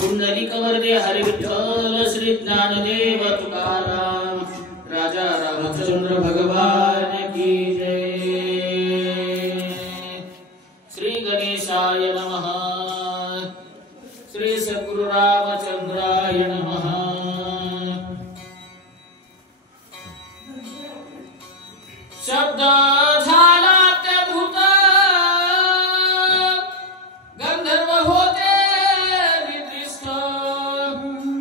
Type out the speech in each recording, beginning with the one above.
पुंडलिक वरदे हरि विठ्ठल श्री ज्ञानदेव तुकाराम राजा रामचंद्र भगवान की जय। श्री गणेशाय नमः। श्री सद्गुरु रामचंद्राय नमः। शब्द झाला त्याभूत गंधर्व होते निद्रिस्त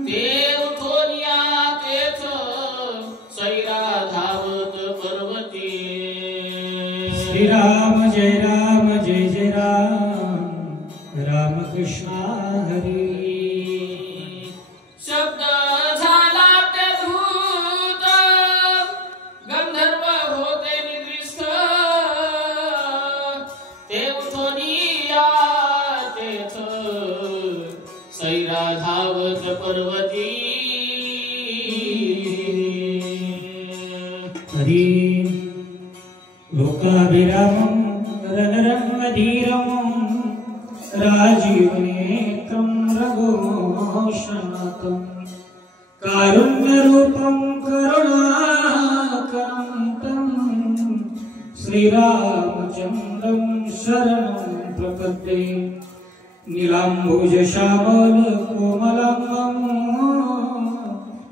देव थोरिया तेच सैरा धावत पर्वती। श्री राम जय जय राम राम कृष्ण हरी। शब्द झाला त्याभूत गंधर्व होते निद्रिस्त देव थोरिया तेच सैरा धावत पर्वती। हरी लोकाभिरामं रणरंगधीरं राजीवनेत्रं रघुवंशनाथं कारुण्यरूपं करुणाकरं श्रीरामचन्द्रं शरणं प्रपद्ये। नीलाम्बुजश्यामल कोमलांगं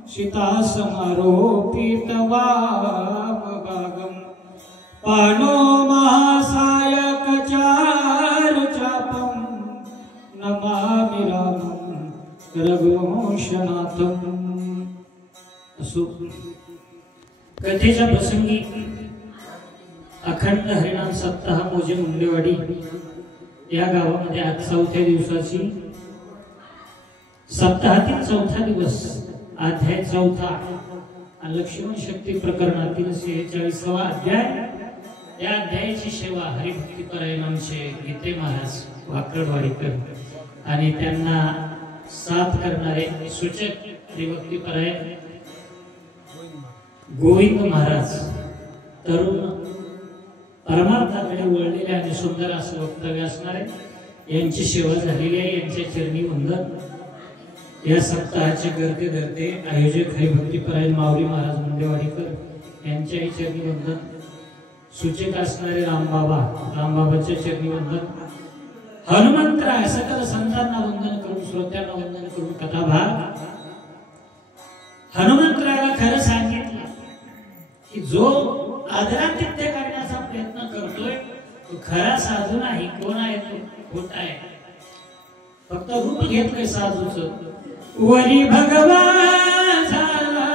सीतासमारोपितवामभागं पाणो महासायकचारुचापं नमामि रामं रघुवंशनाथं। असो कथेच्या प्रसंगी अखंड हरिनाम सप्ताह मोजे मुंडेवाडी या गावामध्ये आज चौथ्या दिवसाची सप्ताहातील चौथा दिवस अध्याय चौथा लक्ष्मण शक्ती प्रकरणातील 46वा अध्याय। या अध्यायाची सेवा हरिभक्ती परायण आमचे गीते महाराज वाकडवाडीकर आणि त्यांना साथ करणारे सूचक हरिभक्ती परायण गोविंद महाराज तरुण परमार्थाकडे वळलेले आणि सुंदर असं वक्तव्य असणारे यांची सेवा झालेली आहे। यांच्या चरणी वंदन। या सप्ताहाचे गर्ते धरते आयोजक हरिभक्तीपरायण माऊली महाराज मुंडेवाडीकर यांच्याही चरणी वंदन। सूचक असणारे रामबाबाच्या चरणी वंदन। हनुमंतराय सकल संतांना वंदन करून श्रोत्यांना वंदन करून कथाभाग। हनुमंतरायाला खरं सांगितलं की जो आदरातिथ्य करण्याचा प्रयत्न करतोय तो खरा साधू नाही। कोण आहे तो? खोटा आहे। फक्त रूप घेतलंय साधूचं। वरी भगवान झाला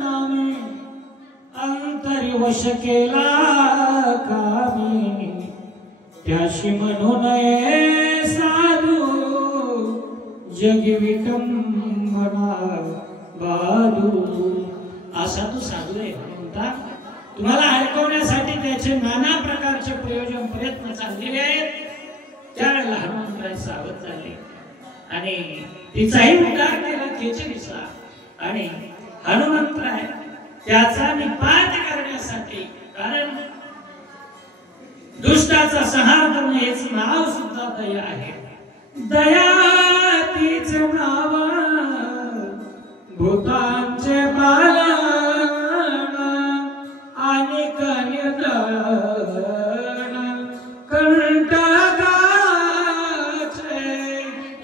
नामे अंतरी वश केला कामी त्याशी म्हणू नये साधू जगी विटंबना बाधू। असा तो साधू आहे म्हणता। तुम्हाला ऐकवण्यासाठी त्याचे नाना प्रकारचे प्रयोजन प्रयत्न चाललेले आहेत। त्यावेळेला हनुमंतराय सावध झाले आणि तिचाही उद्धार केला खेचरीचा आणि हनुमंतराय त्याचा निपात करण्यासाठी, कारण दुष्टाचा संहार करणे हेच नाव सुद्धा दया आहे। दया तीच नाव भूतांचे पालन आणि कंटकाचे।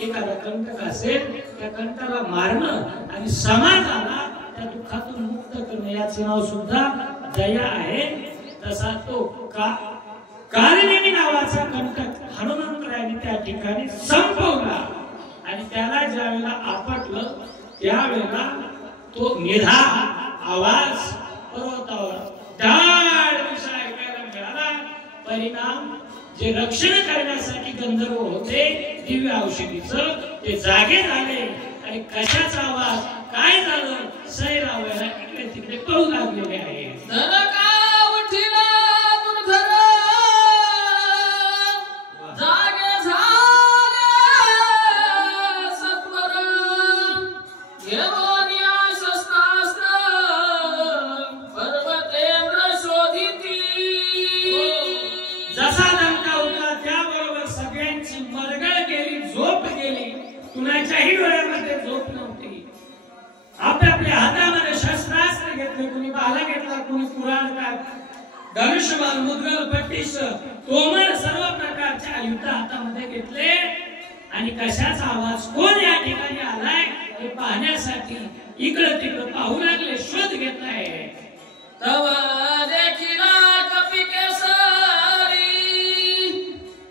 एखादा कंटक असेल त्या कंटाला मारणं आणि समाजाला त्या दुःखातून मुक्त करणं याचे नाव सुद्धा दया आहे। तसा तो कालनेमी नावाचा कंटक हनुमंतरायाने त्या ठिकाणी संपवला आणि त्याला ज्यावेळेला आपटलं त्यावेळेला तो निधा आवाज पर्वतावर दाड दिशा ऐकायला मिळाला। परिणाम जे रक्षण करण्यासाठी गंधर्व होते दिव्य औषधीचं ते जागे झाले आणि कशाचा आवाज काय झालं सैरावायला इकडे तिकडे कळू लागलेले आहे। जसा दंका उठला त्याबरोबर सगळ्यांची मरगळ गेली, झोप कोणाच्याही डोळ्यामध्ये झोप नव्हती. आपल्या हातामध्ये शस्त्रास्त्र घेतले, कुणी भाला घेतला, कुणी कुऱ्हाड काय धनुष्यबाण मुद्गल पट्टीस तोमर सर्व प्रकारच्या आयुध हातामध्ये घेतले आणि कशाचा आवाज कोण या ठिकाणी आलाय हे पाहण्यासाठी इकडे तिकडे पाहू लागले, शोध घेतलाय. तव देखिला कपी केसरी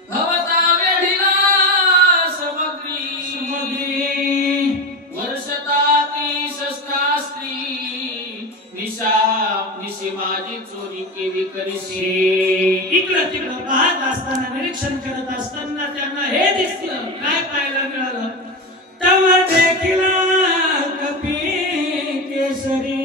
भवता वेढिला समग्री वर्षताती शस्त्रास्त्री निशी माझी चोरी केली करीशी. इकडे तिकडे पाहत असताना, निरीक्षण करत असताना त्यांना हे दिसलं. काय पाहायला मिळालं? तव देखिला कपी केसरी.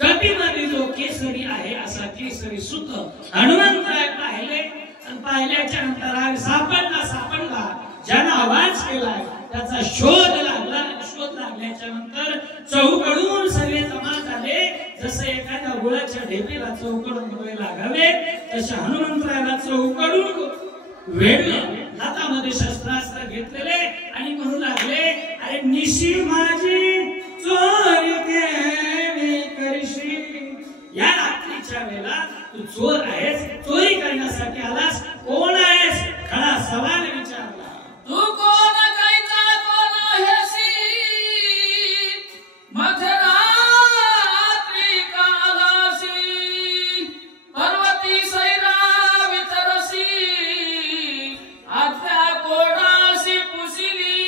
कपीमध्ये जो केसरी आहे असा केसरी सुत हनुमंतराय पाहिले आणि पाहिल्याच्या नंतर सापडला ज्यानं आवाज केलाय त्याचा शोध लागला. शोध लागल्याच्या नंतर चौकडून सगळे जमा झाले. जसं एखाद्या गुळाच्या ढेपीला चौकडून डोळे लागावे तसे हनुमंतरायला चौकडून वेढलं, हातामध्ये शस्त्रास्त्र घेतलेले आणि म्हणू लागले, अरे निशी माझी चोरी केली करीशी. या रात्रीच्या वेळेला तू चोर आहेस, चोरी करण्यासाठी आलास, कोण आहेस? खरा सवाल विचारला. तू कोण कायचा कोण हेसी मध्यरात्री कालासी पर्वती सैरा वितरसी आत्या कोणासी पुसिली.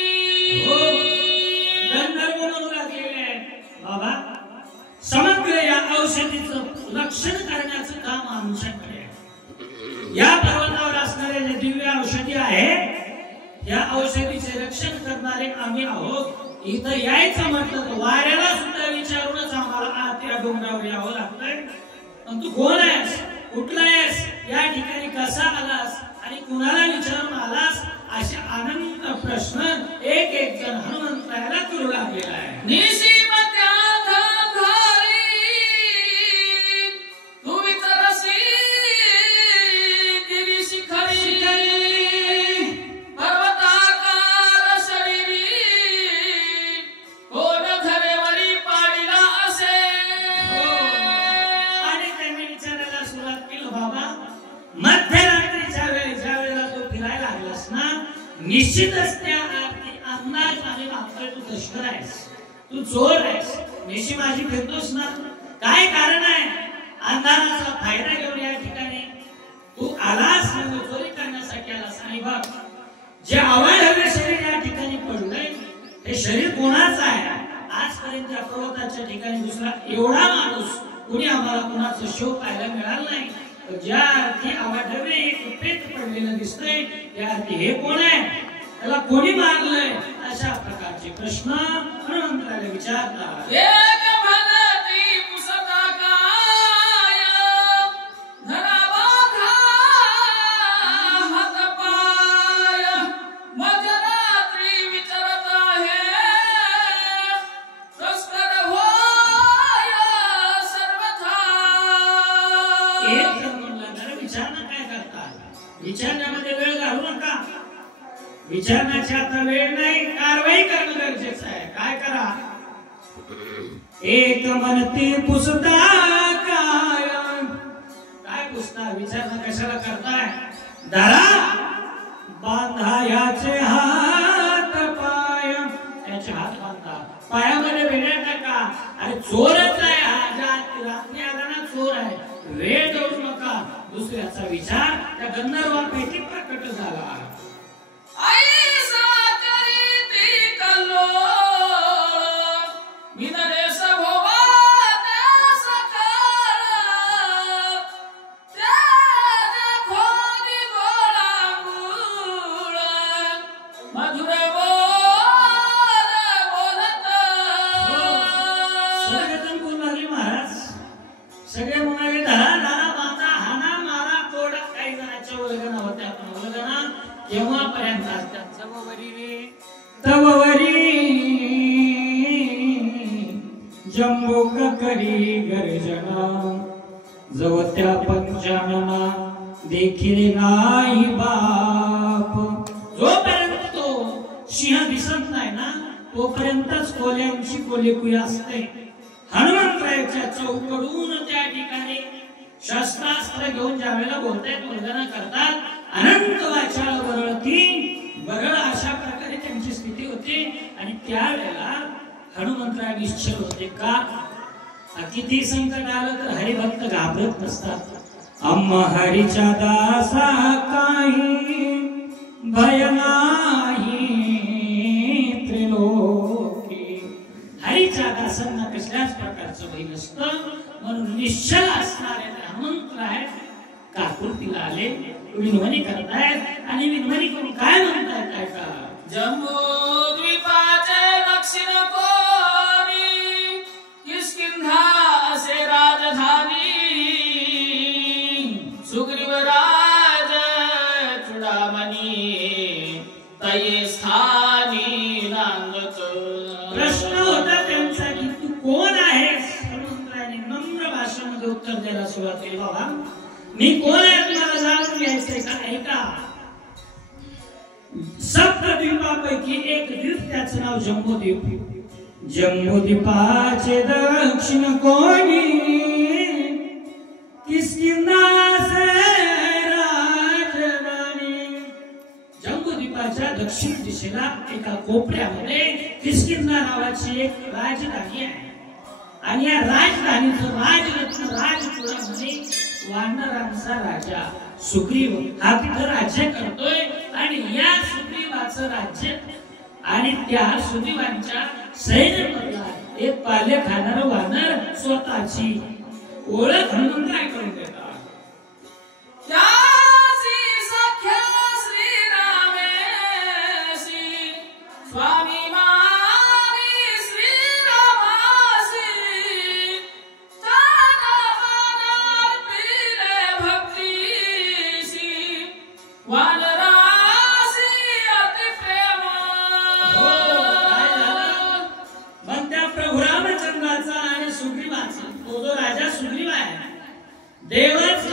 गंधर्व म्हणू लागलेले बाबा, समग्र या औषधीचं रक्षण करण्याचं काम आमच्याकडे आहे. या पर्वतावर असणारे जे दिव्य औषधी आहे या औषधीचे रक्षण करणारे आम्ही आहोत. इथं यायचं म्हटलं तर वाऱ्याला सुद्धा विचारूनच आम्हाला आत या डोंगरावर यावं लागतंय. पण तू कोण आहेस, कुठला आहेस, या ठिकाणी कसा आलास आणि कुणाला विचारून आलास, असे अनंत प्रश्न एक एक जण हनुमंतरायाला करू लागलेला आहे. निशी निश्चितच त्या अंदाज आणि मागतोय तू तस्कर आहेस, तू चोर आहेस. निशी माझी फिरतोस ना, काय कारण आहे? अंधाराचा फायदा घेऊन या ठिकाणी तू आलास म्हणजे चोरी करण्यासाठी आलास. आणि बघ, जे अवयव शरीर या ठिकाणी पडलंय हे शरीर कोणाचं आहे? आजपर्यंत या पर्वताच्या ठिकाणी दुसरा एवढा माणूस कुणी आम्हाला कुणाचा शो पाहायला मिळाला नाही. ज्या अर्थी अवाढव्य एक प्रेत पडलेलं दिसतंय त्या अर्थी हे कोण आहे, त्याला कोणी मारलंय, अशा प्रकारचे प्रश्न हनुमंतरायाला विचारतात. विचारण्यामध्ये वेळ घालू नका. विचारण्याची आता वेळ नाही, कारवाई करणं गरजेचं आहे. काय करा? एक म्हणती पुसता काय पुसता? विचारणा कशाला करताय? धरा बांधा याचे हात पाय, याचे हात बांधा, पायामध्ये वेड्या टाका. अरे चोरच आहे हा, रात्री आला ना चोर आहे, वेळ देऊ नका. दुसऱ्याचा विचार त्या गंधर्वापैकी प्रकट झाला. सगळे म्हणाले धरा धरा बांधा हाना मारा कोडा. काही जणांच्या उलगना होत्या, पण उलगना केव्हापर्यंत असतात? तववरी जंबूक करी गर्जना, जवत्या पंचानना देखील नाही बाप. जोपर्यंत तो सिंह दिसत नाही ना तोपर्यंतच कोल्यांची कोलेकुई असते. हनुमंतरायाच्या चौकडून त्या ठिकाणी शस्त्रास्त्र घेऊन ज्यावेळेला बोलतायत वर्णन करतात अनंत वाचाळ वरळती वरळ अशा प्रकारे त्यांची स्थिती होती. आणि त्यावेळेला हनुमंतराय निश्चल होते का किती संकट आलं तर हरिभक्त घाबरत नसतात. अम्मा हरीच्या दासा काही भय नाही त्रिलोकी. हरीच्या दासांना कसल्याच प्रकारचं भय नसतं म्हणून निश्चल असणारे हनुमंतराय काकुळतीला आले. विनवणी करतायत आणि विनवणी करून काय म्हणतायत काय का जम्बूद्वीपाचे दक्षिण कोणी किष्किंधा राजधानी सुग्रीवराज चुडामणी तये स्थानी नांदत. प्रश्न होता त्यांचा की तू कोण आहेस. हनुमंतरायाने नम्र भाषेमध्ये उत्तर द्यायला सुरुवात केली. बाबा मी कोण आहे तुम्हाला जाणून घ्यायचंय का ऐका. सप्तद्वीपापैकी एक द्वीप त्याचं नाव जम्बूद्वीप. जम्बूद्वीपाचे दक्षिण कोणी किष्किंधाचे राजधानी. जम्बूद्वीपाच्या दक्षिण दिशेला एका कोपऱ्यामध्ये किष्किंधा नावाची एक राजधानी आहे. आणि या राजधानीचं राजरत्न राजपुरामध्ये वानरांचा राजा सुग्रीव हा तिथं राज्य करतोय. आणि या सुग्रीवाचं राज्य आणि त्या सुग्रीवांच्या सैन्यामधला एक पाले खाणार वानर स्वतःची ओळख हनुमंतराय करून देतात. स्वामी देवच